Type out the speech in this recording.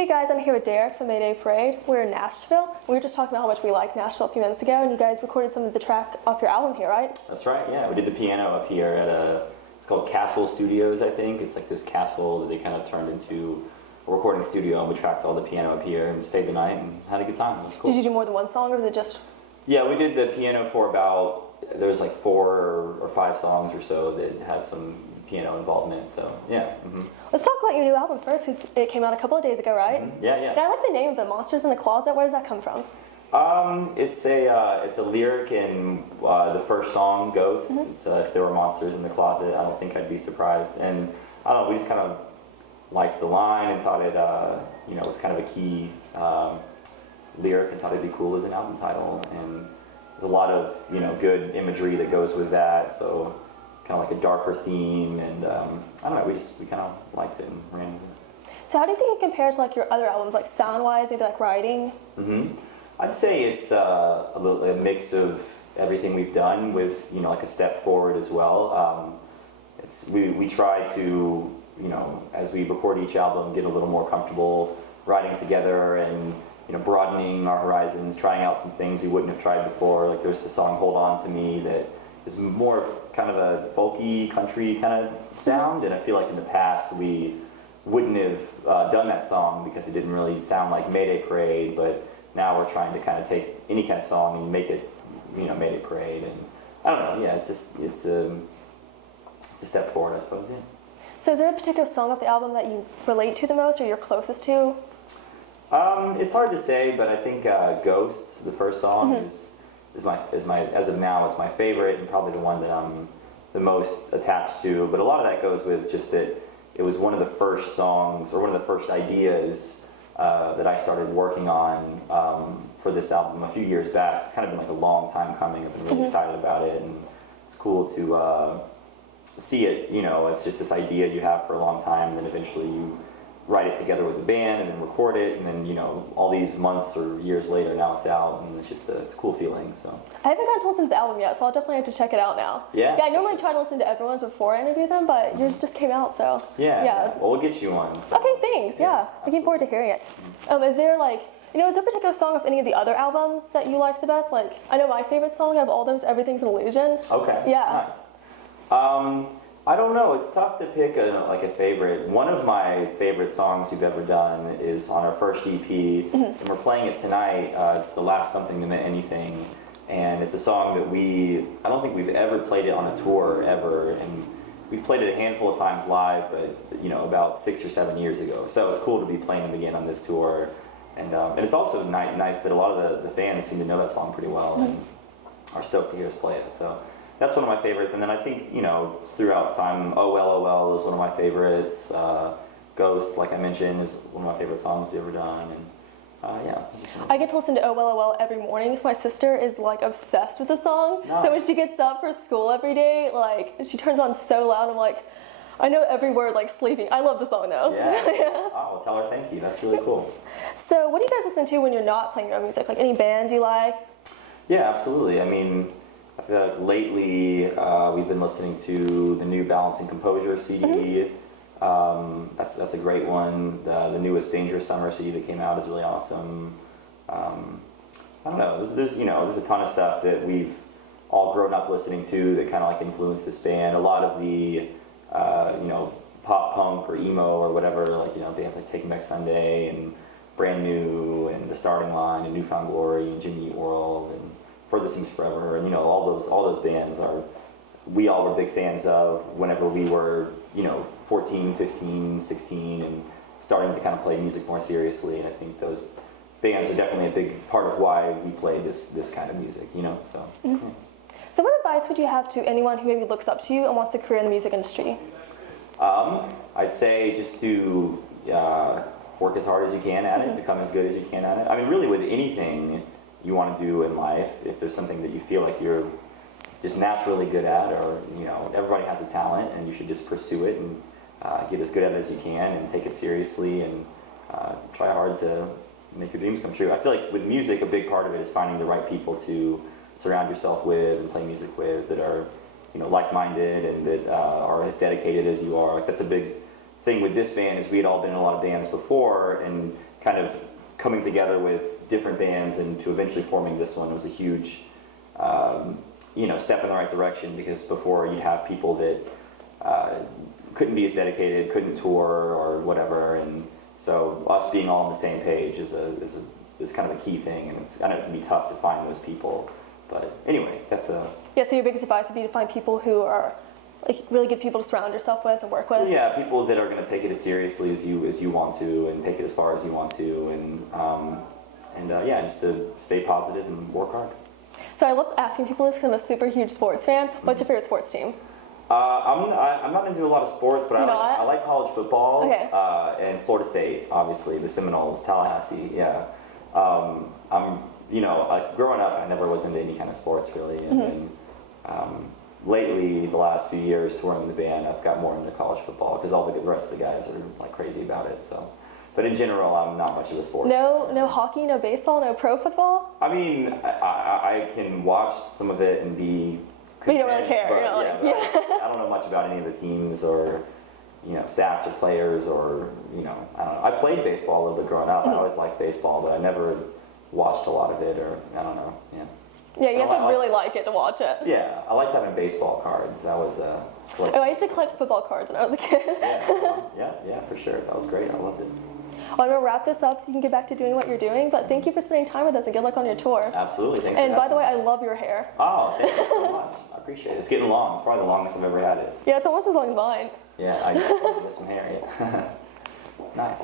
Hey guys, I'm here with Derek from Mayday Parade. We're in Nashville. We were just talking about how much we like Nashville a few minutes ago, and you guys recorded some of the track off your album here, right? That's right, yeah. We did the piano up here at it's called Castle Studios, I think. It's like this castle that they kind of turned into a recording studio, and we tracked all the piano up here and stayed the night and had a good time. It was cool. Did you do more than one song, or was it just... Yeah, we did the piano for about, there was like 4 or 5 songs or so that had some piano involvement, so yeah. Mm-hmm. Let's talk about your new album first, because it came out a couple of days ago, right? Mm-hmm. Yeah. And I like the name of it, Monsters in the Closet. Where does that come from? It's a lyric in the first song, Ghosts. Mm-hmm. It's if there were monsters in the closet, I don't think I'd be surprised. And I don't know, we just kind of liked the line and thought it was kind of a key lyric and thought it'd be cool as an album title. And there's a lot of good imagery that goes with that, so kind of like a darker theme, and I don't know, we kind of liked it and ran with it. So how do you think it compares to like your other albums, like sound-wise, maybe like writing? Mm-hmm. I'd say it's a mix of everything we've done with like a step forward as well. We try to as we record each album get a little more comfortable writing together and broadening our horizons, trying out some things we wouldn't have tried before. Like there's the song Hold On To Me that is more kind of a folky country kind of sound, and I feel like in the past we wouldn't have done that song because it didn't really sound like Mayday Parade, but now we're trying to kind of take any kind of song and make it Mayday Parade, and I don't know, yeah, it's a step forward, I suppose. Yeah. So is there a particular song of the album that you relate to the most or you're closest to? It's hard to say, but I think Ghosts, the first song, mm-hmm. is my as of now it's my favorite and probably the one that I'm the most attached to. But a lot of that goes with just that it was one of the first songs or one of the first ideas that I started working on for this album a few years back. It's kind of been like a long time coming. I've been really mm-hmm. excited about it, and it's cool to see it. It's just this idea you have for a long time, and then eventually you write it together with the band and then record it, and then all these months or years later now it's out, and it's a cool feeling. So I haven't gotten to listen to the album yet, so I'll definitely have to check it out now. Yeah, I normally try to listen to everyone's before I interview them, but yours just came out, so yeah. Well, we'll get you one. So. Okay, thanks. Yeah, looking forward to hearing it. Is there is there a particular song of any of the other albums that you like the best? Like, I know my favorite song out of all of them is Everything's an Illusion. Okay. Yeah. Nice. I don't know. It's tough to pick a favorite. One of my favorite songs we've ever done is on our first EP, mm-hmm. and we're playing it tonight. It's The Last Something That Meant Anything, and it's a song that I don't think we've ever played it on a tour ever, and we've played it a handful of times live, but about 6 or 7 years ago. So it's cool to be playing it again on this tour, and it's also nice that a lot of the fans seem to know that song pretty well mm-hmm. and are stoked to hear us play it. So. That's one of my favorites, and then I think, throughout time, Oh Well, Oh Well is one of my favorites. Ghost, like I mentioned, is one of my favorite songs we've ever done, and yeah. I get to listen to Oh Well, Oh Well every morning, so my sister is, obsessed with the song. Nice. So when she gets up for school every day, she turns on so loud, I'm like, I know every word sleeping. I love the song, though. Yeah. Oh, well, tell her thank you. That's really cool. So what do you guys listen to when you're not playing your own music? Any bands you like? Yeah, absolutely. I mean, I feel like lately we've been listening to the new Balance and Composure CD. Mm-hmm. That's a great one. The newest Dangerous Summer CD that came out is really awesome. I don't know. There's a ton of stuff that we've all grown up listening to that kind of influenced this band. A lot of the pop punk or emo or whatever, bands like Taking Back Sunday and Brand New and The Starting Line and Newfound Glory and Jimmy Eat World and Furthest Things Forever, and all those bands we all were big fans of whenever we were 14, 15, 16 and starting to kind of play music more seriously, and I think those bands are definitely a big part of why we play this kind of music, so. Mm-hmm. Yeah. So what advice would you have to anyone who maybe looks up to you and wants a career in the music industry? I'd say just to work as hard as you can at it, become as good as you can at it. I mean, really with anything you want to do in life, if there's something that you feel like you're just naturally good at, or everybody has a talent and you should just pursue it and get as good at it as you can and take it seriously and try hard to make your dreams come true. I feel like with music, a big part of it is finding the right people to surround yourself with and play music with that are like-minded and that are as dedicated as you are. That's a big thing with this band, is we had all been in a lot of bands before, and kind of coming together with different bands and to eventually forming this one was a huge, step in the right direction, because before you'd have people that couldn't be as dedicated, couldn't tour or whatever, and so us being all on the same page is kind of a key thing, and I know it can be tough to find those people, but anyway, that's a... Yeah, so your biggest advice would be to find people who are like really good people to surround yourself with and work with? Yeah, people that are going to take it as seriously as you want to, and take it as far as you want to, and just to stay positive and work hard. So I love asking people this because I'm a super huge sports fan. What's your favorite sports team? I'm not into a lot of sports, but I like college football. Okay. And Florida State, obviously, the Seminoles, Tallahassee. Yeah. Growing up, I never was into any kind of sports really, and then lately, the last few years touring the band, I've got more into college football because all the rest of the guys are like crazy about it. So, but in general, I'm not much of a sports. No hockey, no baseball, no pro football. I mean, I can watch some of it and be. But you don't really care. But, I I don't know much about any of the teams or, stats or players or, I don't know. I played baseball a little bit growing up. I always liked baseball, but I never watched a lot of it, or I don't know. Yeah. Yeah, you have to really like it to watch it. Yeah, I liked having baseball cards. That was I used to collect football cards when I was a kid. yeah, for sure. That was great. I loved it. Well, I'm going to wrap this up so you can get back to doing what you're doing, but thank you for spending time with us and good luck on your tour. Absolutely. Thanks And for by the way, having I love your hair. Oh, thank you so much. I appreciate it. It's getting long. It's probably the longest I've ever had it. Yeah, it's almost as long as mine. Yeah, I get some hair, yeah. Nice.